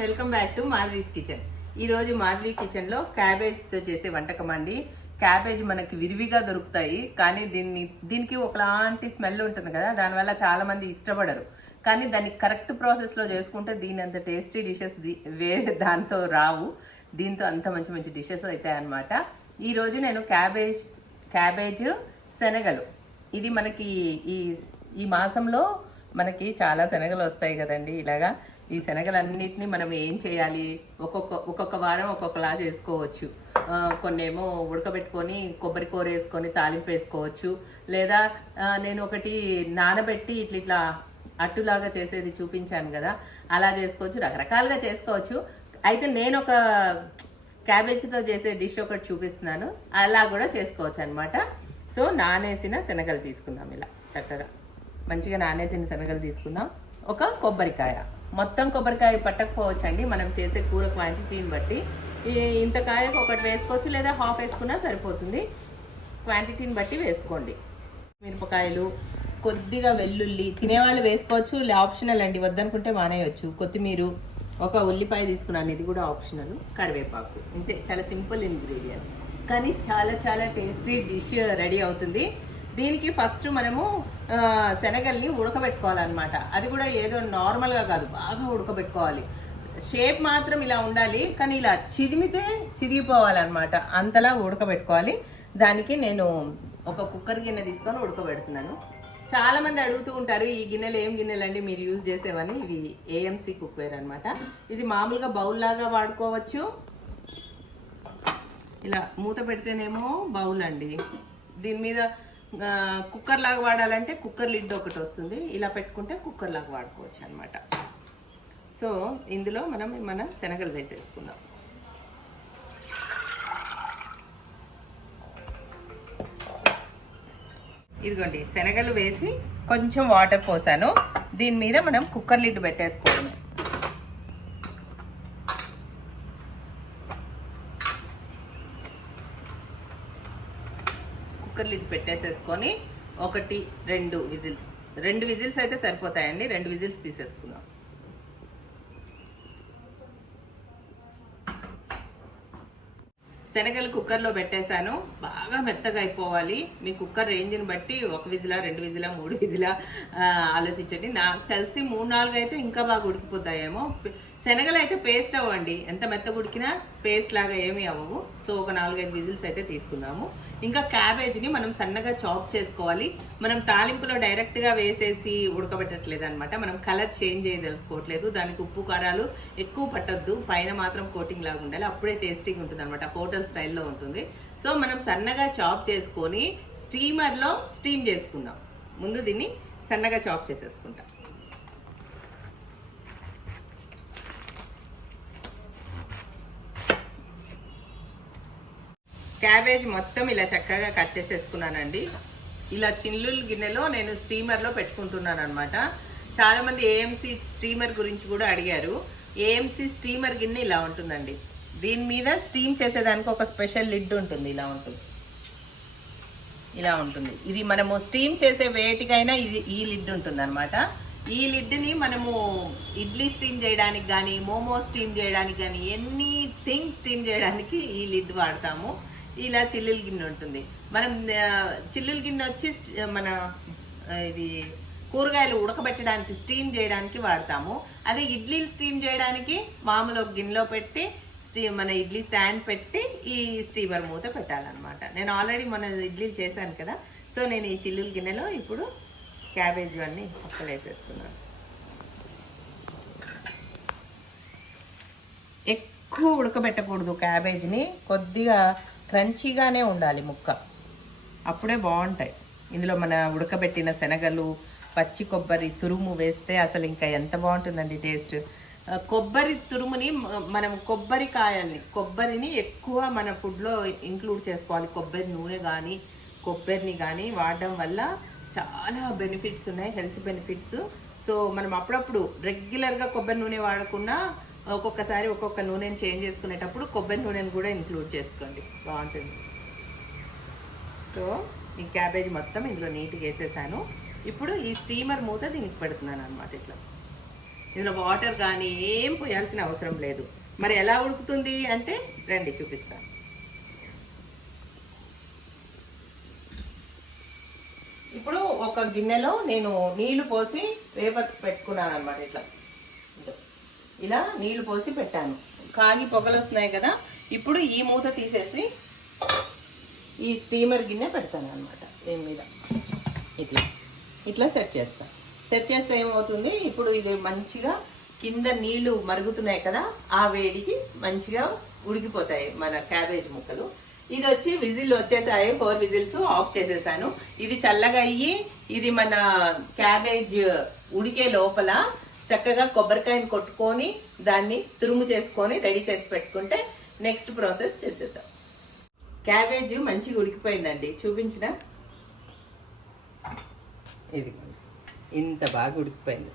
Welcome back to Madhavi's kitchen. ఈరోజు మాధవీ కిచెన్లో క్యాబేజ్తో చేసే వంటకం అండి. క్యాబేజ్ మనకి విరివిగా దొరుకుతాయి కానీ దీన్ని దీనికి ఒకలాంటి స్మెల్ ఉంటుంది కదా దానివల్ల చాలామంది ఇష్టపడరు. కానీ దాన్ని కరెక్ట్ ప్రాసెస్లో చేసుకుంటే దీని అంత టేస్టీ డిషెస్ వేరే దాంతో రావు. దీంతో అంత మంచి మంచి డిషెస్ అవుతాయి అన్నమాట. ఈరోజు నేను క్యాబేజ్ క్యాబేజ్ శనగలు. ఇది మనకి ఈ ఈ మాసంలో మనకి చాలా శనగలు వస్తాయి కదండి ఇలాగా. ఈ శనగలన్నిటిని మనం ఏం చేయాలి? ఒక్కొక్క ఒక్కొక్క వారం ఒక్కొక్కలా చేసుకోవచ్చు. కొన్నేమో ఉడకబెట్టుకొని కొబ్బరి కూర వేసుకొని తాలింపు వేసుకోవచ్చు. లేదా నేను ఒకటి నానబెట్టి ఇట్లా ఇట్లా అట్టులాగా చేసేది చూపించాను కదా. అలా చేసుకోవచ్చు. రకరకాలుగా చేసుకోవచ్చు. అయితే నేను ఒక క్యాబేజీతో చేసే డిష్ ఒకటి చూపిస్తున్నాను. అలా కూడా చేసుకోవచ్చు అనమాట సో నానేసిన శనగలు తీసుకుందాం ఇలా చక్కగా. మంచిగా నానేసిన శనగలు తీసుకుందాం. ఒక కొబ్బరికాయ. మొత్తం కొబ్బరికాయ పట్టకపోవచ్చు అండి మనం చేసే కూర క్వాంటిటీని బట్టి. ఇంత కాయకు ఒకటి వేసుకోవచ్చు లేదా హాఫ్ వేసుకున్నా సరిపోతుంది. క్వాంటిటీని బట్టి వేసుకోండి. మిరపకాయలు కొద్దిగా వెల్లుల్లి తినేవాళ్ళు వేసుకోవచ్చు. లే ఆప్షనల్ అండి. వద్దనుకుంటే మానేయచ్చు. కొత్తిమీర ఒక ఉల్లిపాయ తీసుకున్నాను. ఇది కూడా ఆప్షనల్ కరివేపాకు. ఇంతే. చాలా సింపుల్ ఇంగ్రీడియంట్స్ కానీ చాలా చాలా టేస్టీ డిష్ రెడీ అవుతుంది. దీనికి ఫస్ట్ మనము శనగల్ని ఉడకబెట్టుకోవాలన్నమాట. అది కూడా ఏదో నార్మల్గా కాదు బాగా ఉడకబెట్టుకోవాలి. షేప్ మాత్రం ఇలా ఉండాలి కానీ ఇలా చిదిమితే చిదిగిపోవాలన్నమాట. అంతలా ఉడకబెట్టుకోవాలి. దానికి నేను ఒక కుక్కర్ గిన్నె తీసుకొని ఉడకబెడుతున్నాను. చాలామంది అడుగుతూ ఉంటారు ఈ గిన్నెలు ఏం గిన్నెలు అండి మీరు యూజ్ చేసేవని? ఇవి ఏఎంసీ కుక్వేర్ అనమాట ఇది మామూలుగా బౌల్ లాగా వాడుకోవచ్చు. ఇలా మూత పెడితేనేమో బౌల్ అండి. దీని మీద కుక్కర్ లాగా వాడాలంటే కుక్కర్ లిడ్ ఒకటి వస్తుంది. ఇలా పెట్టుకుంటే కుక్కర్ లాగా వాడుకోవచ్చు అనమాట సో ఇందులో మనం మన శనగలు వేసేసుకుందాం. ఇదిగోండి శనగలు వేసి కొంచెం వాటర్ పోసాను. దీని మీద మనం కుక్కర్ లిడ్ పెట్టేసుకోవడమే. కుక్కర్ లిడ్ పెట్టేసేసుకొని ఒకటి రెండు విజిల్స్. రెండు విజిల్స్ అయితే సరిపోతాయండి. రెండు విజిల్స్ తీసేసుకుందాం. శనగలు కుక్కర్లో పెట్టేశాను. బాగా మెత్తగా అయిపోవాలి. మీ కుక్కర్ రేంజ్ని బట్టి ఒక విజిలా రెండు విజిలా మూడు విజిలా ఆలోచించండి. నాకు తెలిసి మూడు నాలుగు అయితే ఇంకా బాగా ఉడికిపోతాయేమో. శనగలు అయితే పేస్ట్ అవ్వండి. ఎంత మెత్త ఉడికినా పేస్ట్ లాగా ఏమీ అవ్వవు. సో ఒక నాలుగైదు విజిల్స్ అయితే తీసుకుందాము. ఇంకా క్యాబేజ్ని మనం సన్నగా చాప్ చేసుకోవాలి. మనం తాలింపులో డైరెక్ట్గా వేసేసి ఉడకబెట్టట్లేదు అనమాట మనం కలర్ చేంజ్ చేయదలుచుకోవట్లేదు దానికి ఉప్పు కారాలు ఎక్కువ పట్టద్దు. పైన మాత్రం కోటింగ్ లాగా ఉండాలి. అప్పుడే టేస్టీగా ఉంటుంది అనమాట హోటల్ స్టైల్లో ఉంటుంది. సో మనం సన్నగా చాప్ చేసుకొని స్టీమర్లో స్టీమ్ చేసుకుందాం. ముందు దీన్ని సన్నగా చాప్ చేసేసుకుంటాం. క్యాబేజ్ మొత్తం ఇలా చక్కగా కట్ చేసేసుకున్నానండి. ఇలా చిల్లుల్ గిన్నెలో నేను స్టీమర్లో పెట్టుకుంటున్నాను అనమాట చాలామంది ఏఎంసీ స్టీమర్ గురించి కూడా అడిగారు. ఏఎంసీ స్టీమర్ గిన్నె ఇలా ఉంటుందండి. దీని మీద స్టీమ్ చేసేదానికి ఒక స్పెషల్ లిడ్ ఉంటుంది ఇలా ఉంటుంది. ఇలా ఉంటుంది. ఇది మనము స్టీమ్ చేసే వేటికైనా ఇది ఈ లిడ్ ఉంటుంది అనమాట ఈ లిడ్ని మనము ఇడ్లీ స్టీమ్ చేయడానికి కానీ మోమో స్టీమ్ చేయడానికి కానీ ఎనీథింగ్ స్టీమ్ చేయడానికి ఈ లిడ్ వాడతాము. ఇలా చిల్లుల గిన్నె ఉంటుంది. మనం చిల్లులు చిల్లుల గిన్నె వచ్చి మన ఇది కూరగాయలు ఉడకబెట్టడానికి స్టీమ్ చేయడానికి వాడతాము. అదే ఇడ్లీలు స్టీమ్ చేయడానికి మామూలు ఒక గిన్నెలో పెట్టి స్టీమ్ మన ఇడ్లీ స్టాండ్ పెట్టి ఈ స్టీమర్ మూత పెట్టాలన్నమాట. నేను ఆల్రెడీ మన ఇడ్లీలు చేశాను కదా సో నేను ఈ చిల్లుల గిన్నెలో ఇప్పుడు క్యాబేజ్ అన్ని ముక్కలు వేసేస్తున్నాను ఎక్కువ ఉడకబెట్టకూడదు క్యాబేజ్ని. కొద్దిగా క్రంచీగానే ఉండాలి ముక్క. అప్పుడే బాగుంటాయి. ఇందులో మన ఉడకబెట్టిన శనగలు పచ్చి కొబ్బరి తురుము వేస్తే అసలు ఇంకా ఎంత బాగుంటుందండి టేస్ట్. కొబ్బరి తురుముని మనం కొబ్బరికాయల్ని కొబ్బరిని ఎక్కువ మన ఫుడ్లో ఇంక్లూడ్ చేసుకోవాలి. కొబ్బరి నూనె కానీ కొబ్బరిని కానీ వాడడం వల్ల చాలా బెనిఫిట్స్ ఉన్నాయి హెల్త్ బెనిఫిట్స్. సో మనం అప్పుడప్పుడు రెగ్యులర్గా కొబ్బరి నూనె వాడకుండా ఒక్కొక్కసారి ఒక్కొక్క నూనెని చేంజ్ చేసుకునేటప్పుడు కొబ్బరి నూనెని కూడా ఇంక్లూడ్ చేసుకోండి. బాగుంటుంది. సో ఈ క్యాబేజ్ మొత్తం ఇందులో నీట్గా వేసేసాను. ఇప్పుడు ఈ స్టీమర్ మూత దీనికి పెడుతున్నాను అనమాట ఇట్లా. ఇందులో వాటర్ కానీ ఏం పోయాల్సిన అవసరం లేదు. మరి ఎలా ఉడుకుతుంది అంటే రండి చూపిస్తాను. ఇప్పుడు ఒక గిన్నెలో నేను నీళ్ళు పోసి వేపర్స్ పెట్టుకున్నాను అనమాట ఇట్లా. ఇలా నీళ్ళు పోసి పెట్టాను. కాగి పొగలు వస్తున్నాయి కదా ఇప్పుడు ఈ మూత తీసేసి ఈ స్టీమర్ గిన్నె పెడతాను అనమాట దీని మీద. ఇట్లా ఇట్లా సెట్ చేస్తాను సెట్ చేస్తే ఏమవుతుంది? ఇప్పుడు ఇది మంచిగా కింద నీళ్ళు మరుగుతున్నాయి కదా ఆ వేడికి మంచిగా ఉడికిపోతాయి మన క్యాబేజ్ ముక్కలు. ఇది వచ్చి విజిల్ వచ్చేసాయి ఫోర్ విజిల్స్ ఆఫ్ చేసేసాను. ఇది చల్లగా అయ్యి ఇది మన క్యాబేజ్ ఉడికే లోపల చక్కగా కొబ్బరికాయని కొట్టుకొని దాన్ని తురుము చేసుకొని రెడీ చేసి పెట్టుకుంటే నెక్స్ట్ ప్రాసెస్ చేసేద్దాం. క్యాబేజ్ మంచిగా ఉడికిపోయిందండి. చూపించిన? ఇది ఇంత బాగా ఉడికిపోయింది.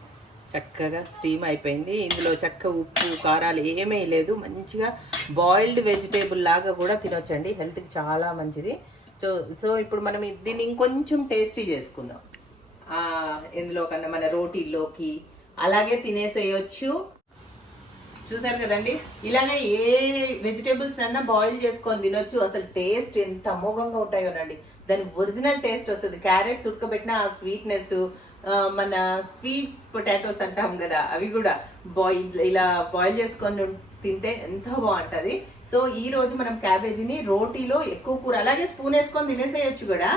చక్కగా స్టీమ్ అయిపోయింది. ఇందులో చక్క ఉప్పు కారాలు ఏమీ లేదు. మంచిగా బాయిల్డ్ వెజిటేబుల్ లాగా కూడా తినొచ్చండి. హెల్త్కి చాలా మంచిది. సో సో ఇప్పుడు మనం దీన్ని ఇంకొంచెం టేస్టీ చేసుకుందాం. ఎందులో కన్నా మన రోటీల్లోకి అలాగే తినేసేయచ్చు. చూసారు కదండి? ఇలాగే ఏ వెజిటేబుల్స్ అన్నా బాయిల్ చేసుకొని తినొచ్చు. అసలు టేస్ట్ ఎంత అమోఘంగా ఉంటాయోనండి దాని ఒరిజినల్ టేస్ట్ వస్తుంది. క్యారెట్స్ ఉడకబెట్టిన ఆ స్వీట్నెస్ మన స్వీట్ పొటాటోస్ అంటాం కదా అవి కూడా బాయిల్ ఇలా బాయిల్ చేసుకొని తింటే ఎంత బాగుంటుంది. సో ఈ రోజు మనం క్యాబేజీని రోటీలో ఎక్కువ కూర అలాగే స్పూన్ వేసుకొని తినేసేయచ్చు కూడా.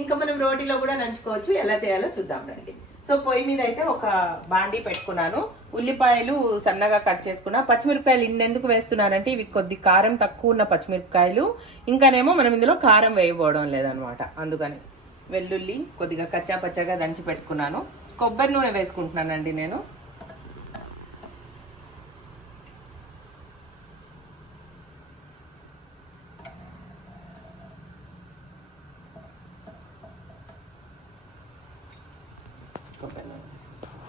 ఇంకా మనం రోటీలో కూడా నంచుకోవచ్చు. ఎలా చేయాలో చూద్దాం రండి. సో పొయ్యి మీద అయితే ఒక బాండీ పెట్టుకున్నాను. ఉల్లిపాయలు సన్నగా కట్ చేసుకున్నా. పచ్చిమిరపకాయలు ఇన్నెందుకు వేస్తున్నానంటే ఇవి కొద్ది కారం తక్కువ ఉన్న పచ్చిమిరపకాయలు. ఇంకానేమో మనం ఇందులో కారం వేయబోవడం లేదనమాట. అందుకని వెల్లుల్లి కొద్దిగా కచ్చా పచ్చగా దంచి పెట్టుకున్నాను. కొబ్బరి నూనె వేసుకుంటున్నానండి నేను. కొబ్బరి నూనె వేసేసుకున్నాను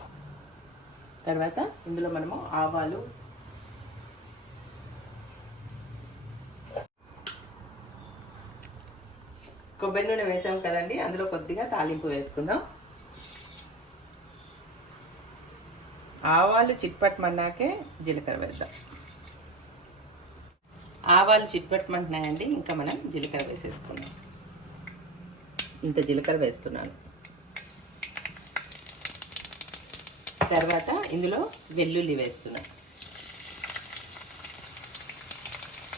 తర్వాత ఇందులో మనము ఆవాలు కొబ్బరి నూనె వేసాం కదండి అందులో కొద్దిగా తాలింపు వేసుకుందాం. ఆవాలు చిట్పట్టమన్నాకే జీలకర్ర వేద్దాం. ఆవాలు చిట్పట్టమంటున్నాయండి ఇంకా మనం జీలకర్ర వేసేసుకుందాం. ఇంత జీలకర్ర వేస్తున్నాను. తర్వాత ఇందులో వెల్లుల్లి వేస్తున్నాం.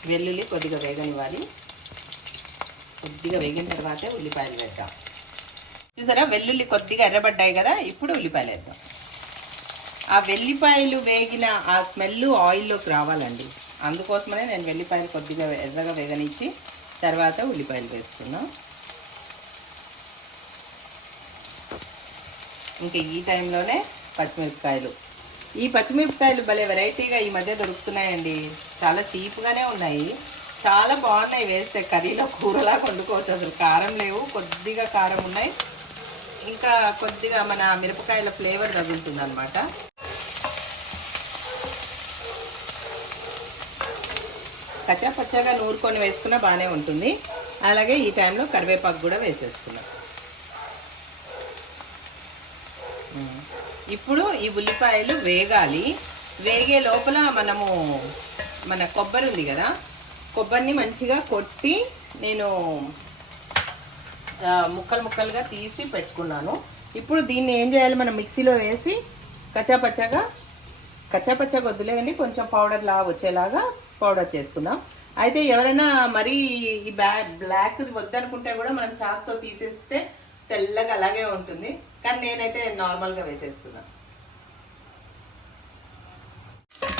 వెల్లుల్లి కొద్దిగా వేగనివ్వాలి. కొద్దిగా వేగిన తర్వాత ఉల్లిపాయలు వేద్దాం. చూసారా? వెల్లుల్లి కొద్దిగా ఎర్రబడ్డాయి కదా? ఇప్పుడు ఉల్లిపాయలు వేద్దాం. ఆ వెల్లిపాయలు వేగిన ఆ స్మెల్ ఆయిల్లోకి రావాలండి. అందుకోసమనే నేను వెల్లిపాయలు కొద్దిగా ఎర్రగా వేగనిచ్చి తర్వాత ఉల్లిపాయలు వేసుకున్నాం ఇంకా ఈ టైంలోనే పచ్చిమిరపకాయలు. ఈ పచ్చిమిరపకాయలు భలే వెరైటీగా ఈ మధ్య దొరుకుతున్నాయండి. చాలా చీప్గానే ఉన్నాయి. చాలా బాగున్నాయి వేస్తే కర్రీలో కూరలాగా వండుకోవచ్చు. అసలు కారం లేవు కొద్దిగా కారం ఉన్నాయి. ఇంకా కొద్దిగా మన మిరపకాయల ఫ్లేవర్ తగులుతుంది అనమాట కచ్చా పచ్చగా నూరుకొని వేసుకున్నా బాగానే ఉంటుంది. అలాగే ఈ టైంలో కరివేపాకు కూడా వేసేసుకున్నాం. ఇప్పుడు ఈ ఉల్లిపాయలు వేగాలి. వేగే లోపల మనము మన కొబ్బరి ఉంది కదా కొబ్బరిని మంచిగా కొట్టి నేను ముక్కలు ముక్కలుగా తీసి పెట్టుకున్నాను. ఇప్పుడు దీన్ని ఏం చేయాలి మనం మిక్సీలో వేసి కచ్చాపచ్చగా కచ్చాపచ్చగా వద్దులేండి కొంచెం పౌడర్ లా వచ్చేలాగా పౌడర్ చేసుకుందాం. అయితే ఎవరైనా మరీ ఈ బ్లాక్ వద్దనుకుంటే కూడా మనం చాక్తో తీసేస్తే తెల్లగా అలాగే ఉంటుంది. కానీ నేనైతే నార్మల్గా వేసేస్తున్నా.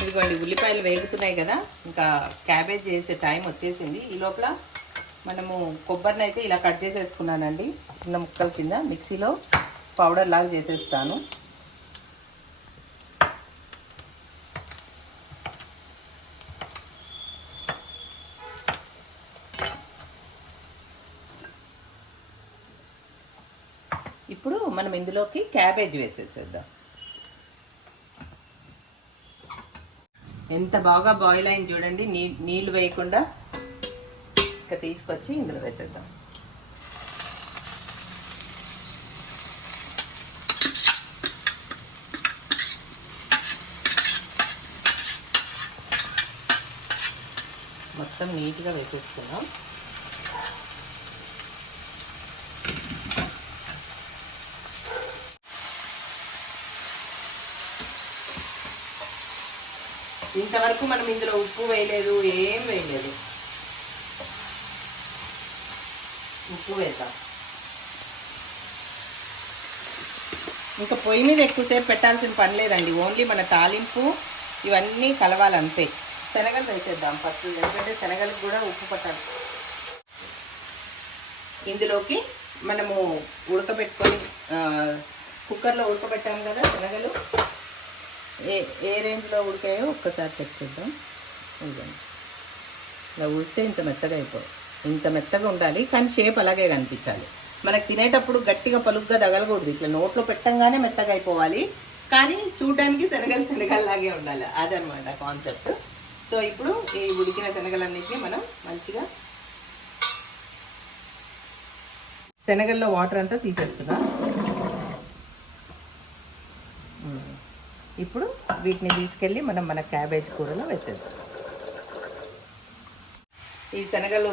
ఇదిగోండి ఉల్లిపాయలు వేగుతున్నాయి కదా ఇంకా క్యాబేజ్ చేసే టైం వచ్చేసింది. ఈ లోపల మనము కొబ్బరిని అయితే ఇలా కట్ చేసేసుకున్నానండి. చిన్న ముక్కల కింద మిక్సీలో పౌడర్ లాగా చేసేస్తాను. మనం ఇందులోకి క్యాబేజ్ వేసేసేద్దాం. ఎంత బాగా బాయిల్ అయింది చూడండి. నీ నీళ్ళు వేయకుండా ఇంకా తీసుకొచ్చి ఇందులో వేసేద్దాం. మొత్తం నీట్గా వేసేసుకున్నాం ఇంతవరకు మనం ఇందులో ఉప్పు వేయలేదు ఏం వేయలేదు. ఉప్పు వేద్దాం. ఇంకా పొయ్యి మీద ఎక్కువసేపు పెట్టాల్సిన పని లేదండి. ఓన్లీ మన తాలింపు ఇవన్నీ కలవాలంతే. శనగలు వేసేద్దాం ఫస్ట్. ఎందుకంటే శనగలకు కూడా ఉప్పు పట్టాలి ఇందులోకి మనము ఉడకబెట్టుకొని కుక్కర్లో ఉడకబెట్టాము కదా శనగలు. ఏ ఏ రేంజ్లో ఉడికాయో ఒక్కసారి చెక్ చేద్దాం. ఇదిగోండి ఇలా ఉడితే ఇంత మెత్తగా అయిపోవు. ఇంత మెత్తగా ఉండాలి కానీ షేప్ అలాగే కనిపించాలి. మనకు తినేటప్పుడు గట్టిగా పలుగ్గా తగలకూడదు. ఇట్లా నోట్లో పెట్టంగానే మెత్తగా అయిపోవాలి. కానీ చూడడానికి శనగలు శనగల్లాగే ఉండాలి. అదనమాట కాన్సెప్ట్ సో ఇప్పుడు ఈ ఉడికిన శనగలన్నింటినీ మనం మంచిగా శనగల్లో వాటర్ అంతా తీసేస్తున్నాం. ఇప్పుడు వీటిని తీసుకెళ్ళి మనం మన క్యాబేజ్ కూరలో వేసేద్దాం. ఈ శనగలు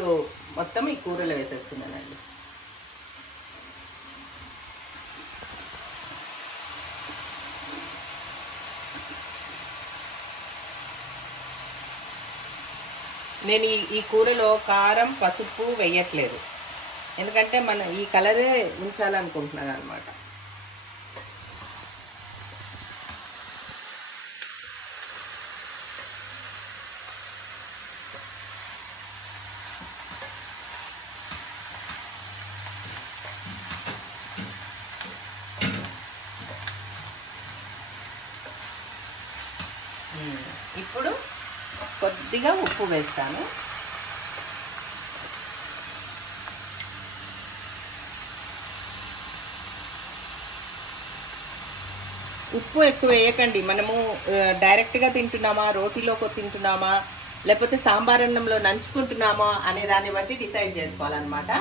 మొత్తం ఈ కూరలో వేసేస్తున్నానండి నేను ఈ ఈ కూరలో కారం పసుపు వేయట్లేదు. ఎందుకంటే మన ఈ కలరే ఉంచాలనుకుంటున్నాను అనమాట ఇప్పుడు కొద్దిగా ఉప్పు వేస్తాను. ఉప్పు ఎక్కువ వేయకండి. మనము డైరెక్ట్గా తింటున్నామా రోటీలోకి తింటున్నామా లేకపోతే సాంబార్ అన్నంలో నంచుకుంటున్నామా అనే దాన్ని బట్టి డిసైడ్ చేసుకోవాలన్నమాట.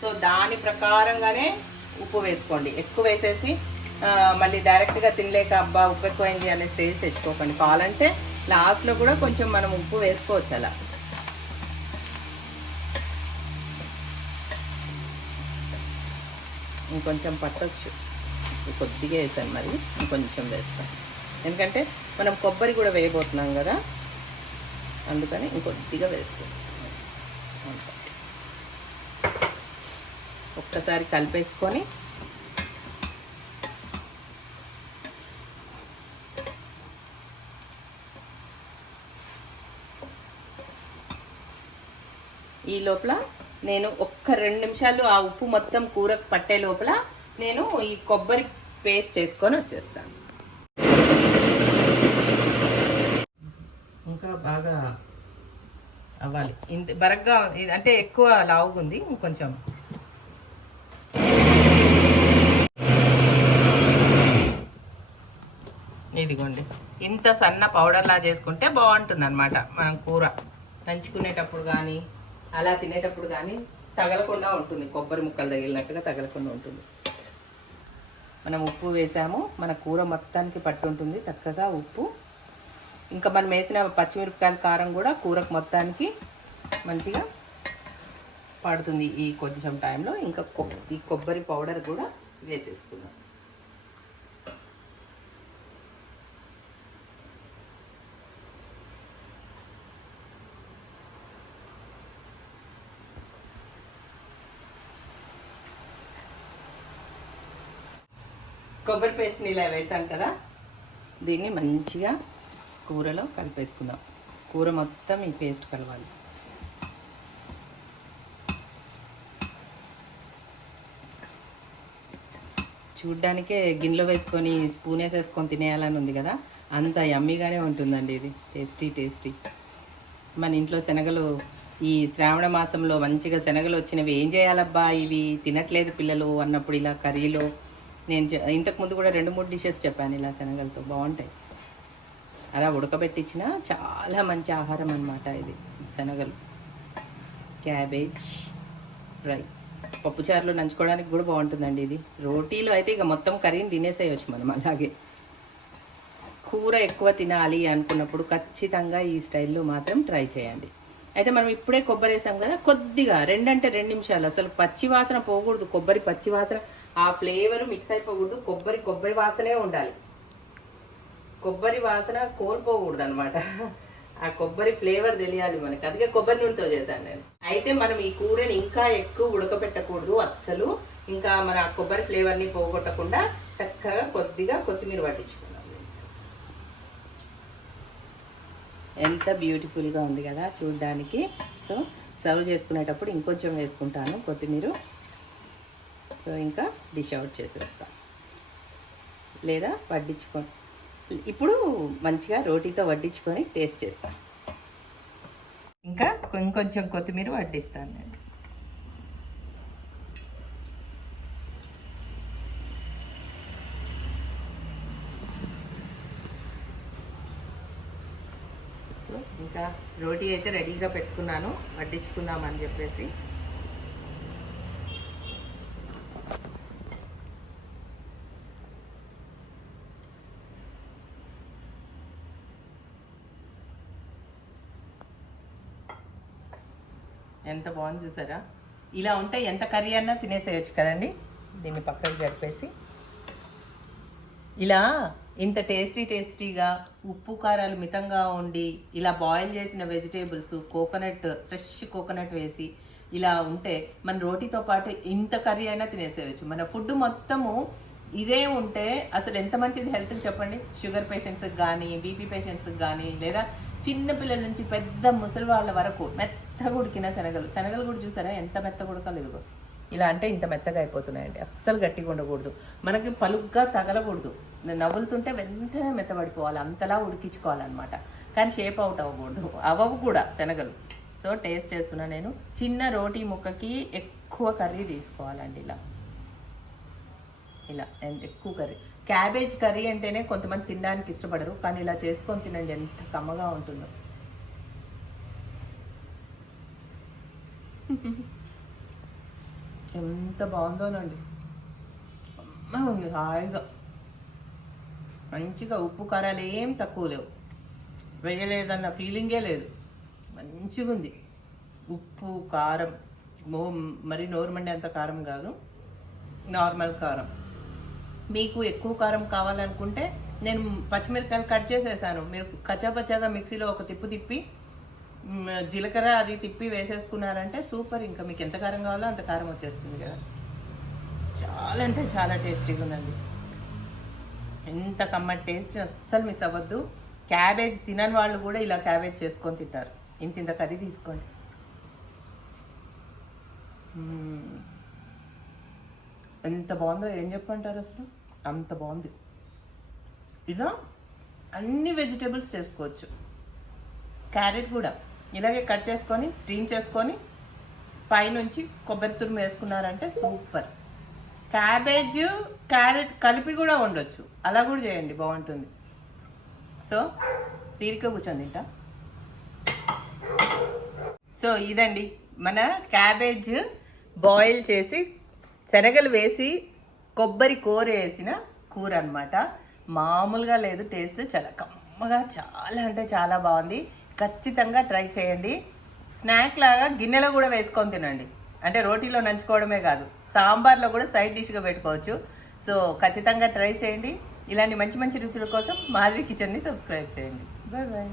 సో దాని ప్రకారంగానే ఉప్పు వేసుకోండి. ఎక్కువ వేసేసి మళ్ళీ డైరెక్ట్గా తినలేక అబ్బా ఉప్పు ఎక్కువైంది అనే స్టేజ్ తెచ్చుకోకండి. కావాలంటే లాస్ట్లో కూడా కొంచెం మనం ఉప్పు వేసుకోవచ్చు అలా. ఇంకొంచెం పట్టొచ్చు. కొద్దిగా వేసాను మరి ఇంకొంచెం వేస్తాను. ఎందుకంటే మనం కొబ్బరి కూడా వేయబోతున్నాం కదా అందుకని ఇంకొద్దిగా వేస్తాం ఒక్కసారి కలిపేసుకొని ఈ లోపల నేను ఒక్క రెండు నిమిషాలు ఆ ఉప్పు మొత్తం కూరకు పట్టే లోపల నేను ఈ కొబ్బరి పేస్ట్ చేసుకొని వచ్చేస్తాను. ఇంకా బాగా అవ్వాలి. ఇంత బరగ్గా ఇది అంటే ఎక్కువ లావుగుంది ఇంకొంచెం. ఇదిగోండి. ఇంత సన్న పౌడర్లా చేసుకుంటే బాగుంటుంది అనమాట మనం కూర నంచుకునేటప్పుడు కానీ అలా తినేటప్పుడు కానీ తగలకుండా ఉంటుంది. కొబ్బరి ముక్కలు తగిలినట్టుగా తగలకుండా ఉంటుంది. మనం ఉప్పు వేసాము. మన కూర మొత్తానికి పట్టు ఉంటుంది. చక్కగా ఉప్పు. ఇంకా మనం వేసిన పచ్చిమిరపకాయల కారం కూడా కూరకు మొత్తానికి మంచిగా పడుతుంది ఈ కొంచెం టైంలో ఇంకా ఈ కొబ్బరి పౌడర్ కూడా వేసేసుకున్నాం కొబ్బరి పేస్ట్ని ఇలా వేసాం కదా. దీన్ని మంచిగా కూరలో కలిపేసుకుందాం. కూర మొత్తం ఈ పేస్ట్ కలవాలి. చూడ్డానికే గిన్నెలో వేసుకొని స్పూన్ వేసేసుకొని తినేయాలని ఉంది కదా. అంత యమ్మీగానే ఉంటుందండి ఇది. Tasty tasty. మన ఇంట్లో శనగలు ఈ శ్రావణ మాసంలో మంచిగా శనగలు వచ్చినవి ఏం చేయాలబ్బా ఇవి? తినట్లేదు పిల్లలు అన్నప్పుడు ఇలా కర్రీలో నేను చె- ఇంతకు ముందు కూడా రెండు మూడు డిషెస్ చెప్పాను ఇలా శనగలతో. బాగుంటాయి. అలా ఉడకబెట్టించిన చాలా మంచి ఆహారం అనమాట ఇది శనగలు. Cabbage fry. పప్పుచారులో నంచుకోవడానికి కూడా బాగుంటుందండి ఇది. రోటీలో అయితే ఇక మొత్తం కర్రీని తినేసేయచ్చు మనం అలాగే. కూర ఎక్కువ తినాలి అనుకున్నప్పుడు ఖచ్చితంగా ఈ స్టైల్లో మాత్రం ట్రై చేయండి. అయితే మనం ఇప్పుడే కొబ్బరి వేసాం కదా కొద్దిగా రెండంటే రెండు నిమిషాలు. అసలు పచ్చి వాసన పోకూడదు. కొబ్బరి పచ్చి వాసన ఆ ఫ్లేవర్ మిక్స్ అయిపోకూడదు. కొబ్బరి కొబ్బరి వాసనే ఉండాలి. కొబ్బరి వాసన కోల్పోకూడదు అనమాట ఆ కొబ్బరి ఫ్లేవర్ తెలియాలి మనకి. అందుకే కొబ్బరి నూనెతో చేశాను నేను. అయితే మనం ఈ కూరని ఇంకా ఎక్కువ ఉడకబెట్టకూడదు అస్సలు. ఇంకా మన ఆ కొబ్బరి ఫ్లేవర్ని పోగొట్టకుండా చక్కగా కొద్దిగా కొత్తిమీర పట్టించుకున్నాం ఎంత బ్యూటిఫుల్గా ఉంది కదా చూడడానికి. సో సర్వ్ చేసుకునేటప్పుడు ఇంకొంచెం వేసుకుంటాను కొత్తిమీర. సో ఇంకా డిష్ అవుట్ చేసేస్తాను లేదా వడ్డించుకొని. ఇప్పుడు మంచిగా రోటీతో వడ్డించుకొని టేస్ట్ చేస్తాను ఇంకా ఇంకొంచెం కొత్తిమీర వడ్డిస్తాను నేను సో ఇంకా రోటీ అయితే రెడీగా పెట్టుకున్నాను వడ్డించుకుందామని చెప్పేసి. ఎంత బాగుంది చూసారా? ఇలా ఉంటే ఎంత కర్రీ అన్నా తినేసేయచ్చు కదండి? దీన్ని పక్కకు జరిపేసి. ఇలా ఇంత టేస్టీ టేస్టీగా ఉప్పు కారాలు మితంగా ఉండి ఇలా బాయిల్ చేసిన వెజిటేబుల్స్ కోకోనట్ ఫ్రెష్ కోకోనట్ వేసి ఇలా ఉంటే మన రోటీతో పాటు ఇంత కర్రీ అయినా తినేసేయచ్చు. మన ఫుడ్ మొత్తము ఇదే ఉంటే అసలు ఎంత మంచిది హెల్త్కి చెప్పండి? షుగర్ పేషెంట్స్కి కానీ బీపీ పేషెంట్స్కి కానీ లేదా చిన్న పిల్లల నుంచి పెద్ద ముసలి వాళ్ళ వరకు మెత్తగా ఉడికిన శనగలు. శనగలు కూడా చూసారా? ఎంత మెత్తగా ఉడకాలి ఇదిగో. ఇలా అంటే ఇంత మెత్తగా అయిపోతున్నాయండి. అస్సలు గట్టిగా ఉండకూడదు. మనకి పలుగ్గా తగలకూడదు. నవ్వులుతుంటే వెంటనే మెత్తబడిపోవాలి. అంతలా ఉడికించుకోవాలన్నమాట. కానీ షేప్ అవుట్ అవ్వకూడదు. అవ్వవు కూడా శనగలు. సో టేస్ట్ చేస్తున్నా నేను. చిన్న రోటీ ముక్కకి ఎక్కువ కర్రీ తీసుకోవాలండి ఇలా. ఇలా ఎక్కువ కర్రీ. క్యాబేజ్ కర్రీ అంటేనే కొంతమంది తినడానికి ఇష్టపడరు. కానీ ఇలా చేసుకొని తినండి. ఎంత కమ్మగా ఉంటుందో. ఎంత బాగుందోనండి. అమ్మ ఉంది హాయిగా. మంచిగా ఉప్పు కారాలు ఏం తక్కువ లేవు. వేయలేదన్న ఫీలింగే లేదు. మంచిగా ఉంది. ఉప్పు కారం. మో మరి నోరు మండే అంత కారం కాదు. నార్మల్ కారం. మీకు ఎక్కువ కారం కావాలనుకుంటే నేను పచ్చిమిరపకాయలు కట్ చేసేసాను. మీరు కచ్చాపచ్చాగా మిక్సీలో ఒక తిప్పు తిప్పి జీలకర్ర అది తిప్పి వేసేసుకున్నారంటే సూపర్. ఇంకా మీకు ఎంత కారం కావాలో అంత కారం వచ్చేస్తుంది కదా. చాలా అంటే చాలా టేస్టీగా ఉందండి. ఎంత కమ్మటి టేస్ట్ అస్సలు మిస్ అవ్వద్దు. క్యాబేజ్ తినని వాళ్ళు కూడా ఇలా క్యాబేజ్ చేసుకొని తింటారు. ఇంత ఇంత కర్రీ తీసుకోండి. ఎంత బాగుందో ఏం చెప్పంటారు అసలు? అంత బాగుంది. ఇలా అన్ని వెజిటేబుల్స్ చేసుకోవచ్చు. క్యారెట్ కూడా. ఇలాగే కట్ చేసుకొని స్టీమ్ చేసుకొని పైనుంచి కొబ్బరి తురుము వేసుకున్నారంటే సూపర్. క్యాబేజ్ క్యారెట్ కలిపి కూడా వండొచ్చు. అలా కూడా చేయండి బాగుంటుంది. సో తీరిక కూర్చొని తింటా. సో ఇదండి. మన క్యాబేజ్ బాయిల్ చేసి శనగలు వేసి కొబ్బరి కూర వేసిన కూర అన్నమాట. మామూలుగా లేదు టేస్ట్ చాలా కమ్మగా చాలా అంటే చాలా బాగుంది. ఖచ్చితంగా ట్రై చేయండి. స్నాక్ లాగా గిన్నెలో కూడా వేసుకొని తినండి. అంటే రోటీలో నంచుకోవడమే కాదు సాంబార్లో కూడా సైడ్ డిష్గా పెట్టుకోవచ్చు. సో ఖచ్చితంగా ట్రై చేయండి. ఇలాంటి మంచి మంచి రుచుల కోసం మాధవి కిచెన్ని సబ్స్క్రైబ్ చేయండి. Bye bye.